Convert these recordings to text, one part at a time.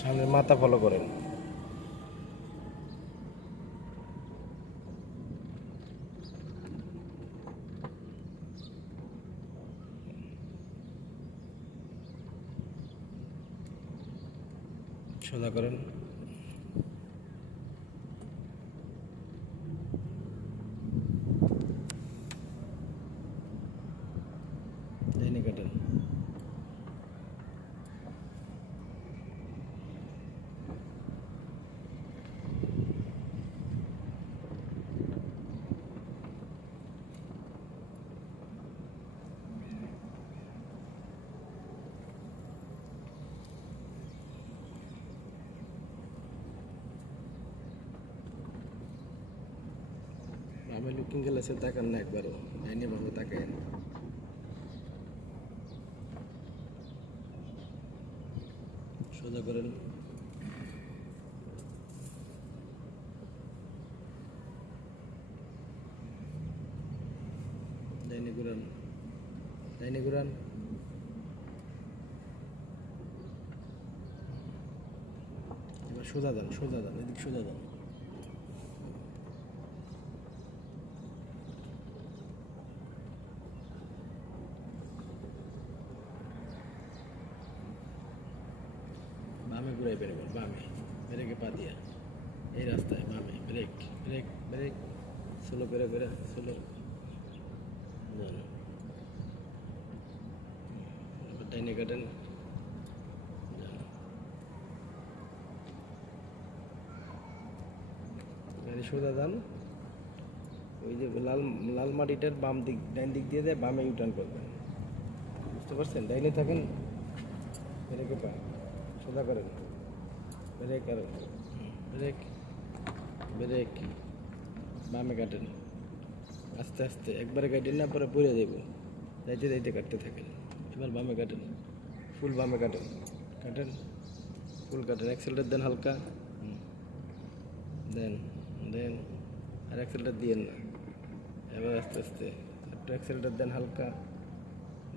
সামনের মাথা ফলো করেন। সোজা করেন ডাইনে কাটেন লুকিং গ্লাসে তাকান না একবারও। ডাইনে ভাবে তাকায় সোজা করেন। এবার সোজা যান সোজা যান এদিক সোজা যান ঘুরাই বেরোবেন বামে ব্রেকে পা দিয়া। এই রাস্তায়, বামে ব্রেক ব্রেক ব্রেক স্লো করে করে স্লো ডাইনে কাটেন গাড়ি সোজা যান। ওই যে লাল লাল মাটিটার বাম দিক, ডাইন দিক দিয়ে যায়, বামে ইউটার্ন করবেন। বুঝতে পারছেন? ডাইনে থাকেন ব্রেকে পা। সোজা করেন। ব্রেক আর ব্রেক ব্রেক বামে কাটেন আস্তে আস্তে। একবারে কাটেন না, পরে পড়ে দেব যাইতে যাইতে কাটতে থাকেন এবার বামে কাটেন ফুল বামে কাটেন কাটেন ফুল কাটেন অ্যাক্সেলটার দেন হালকা। দেন দেন। আর অ্যাক্সেলটার দিয়েন না। এবার আস্তে আস্তে। একটু অ্যাক্সেলটার দেন হালকা।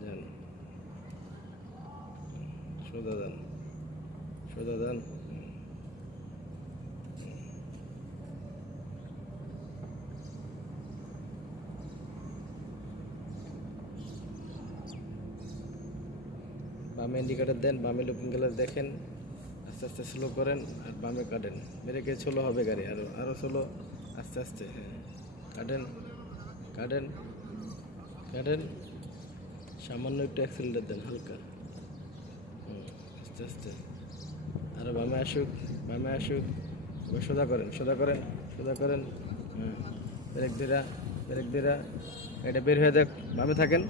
দেন। সোজা দেন। সোজা দেন। বামে ইন্ডিকেটার দেন, বামে লুকিং গ্লাস দেখেন, আস্তে আস্তে স্লো করেন, আর বামে কাটেন। ব্রেকে স্লো হবে গাড়ি আরও আরও স্লো আস্তে আস্তে হ্যাঁ। কাটেন কাটেন কাটেন। সামান্য একটু অ্যাক্সিলেটার দেন, হালকা। আস্তে আস্তে। আরও বামে আসুক বামে আসুক। সোজা করেন সোজা করেন সোজা করেন। হ্যাঁ ব্রেক দিরা ব্রেক দিরা এটা বের হয়ে দেখ বামে থাকেন।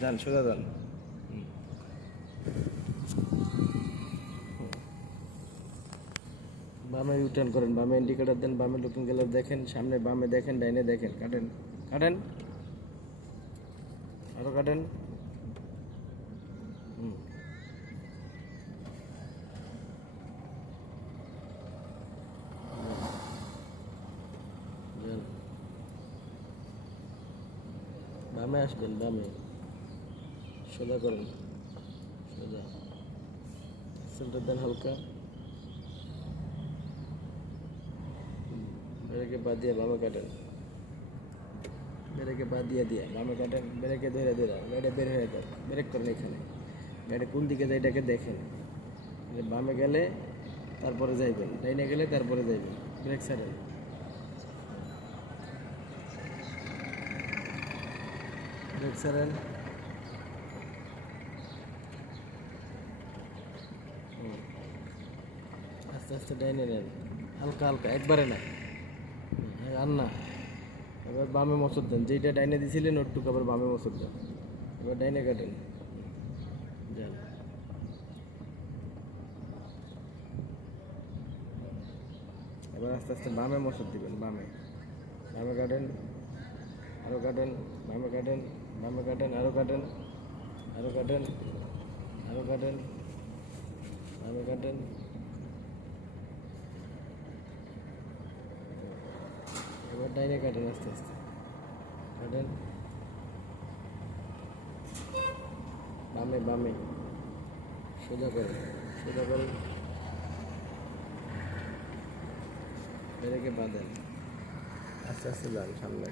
যান, সোজা যান। বামে ইউটার্ন করেন, বামে ইন্ডিকেটার দেন, বামে লুকিং গ্লাস দেখেন, সামনে বামে দেখেন, ডাইনে দেখেন, কাটেন। কাটেন? আরও কাটেন? বামে আসবেন, বামে। সোজা করেন। সোজা। সেন্টার দেন হালকা। ব্রেকে বাদ দিয়ে বামে কাটেন। ব্রেকে বাদ দিয়ে দিয়ে বামে কাটেন ব্রেকে ধরে ধরে গাড়ি বের হয়ে যাবে ব্রেক করেন এখানে। গাড়ি কোন দিকে যায় এটাকে দেখেন। বামে গেলে তারপরে যাইবেন ডাইনে গেলে তারপরে যাইবেন। ব্রেক ছাড়েন। ব্রেক ছাড়েন। আস্তে আস্তে ডাইনে নেন। হালকা হালকা, একবারে না। আর না। এবার বামে মসুর দেন যেটা ডাইনে দিছিলেন ওটুকু আবার বামে মসুর দেন এবার ডাইনে কাটেন। যান। এবার আস্তে আস্তে বামে মসুর দিবেন, বামে। বামে কাটেন আরও কাটেন, বামে কাটেন বামে কাটেন আরও কাটেন আরও কাটেন আরও কাটেন, বামে কাটেন। ডাইরে ডাইনে আস্তে আস্তে। কাটেন বামে বামে, সোজা করে সোজা করে ব্রেকে বাঁধেন। আস্তে আস্তে যান সামনে।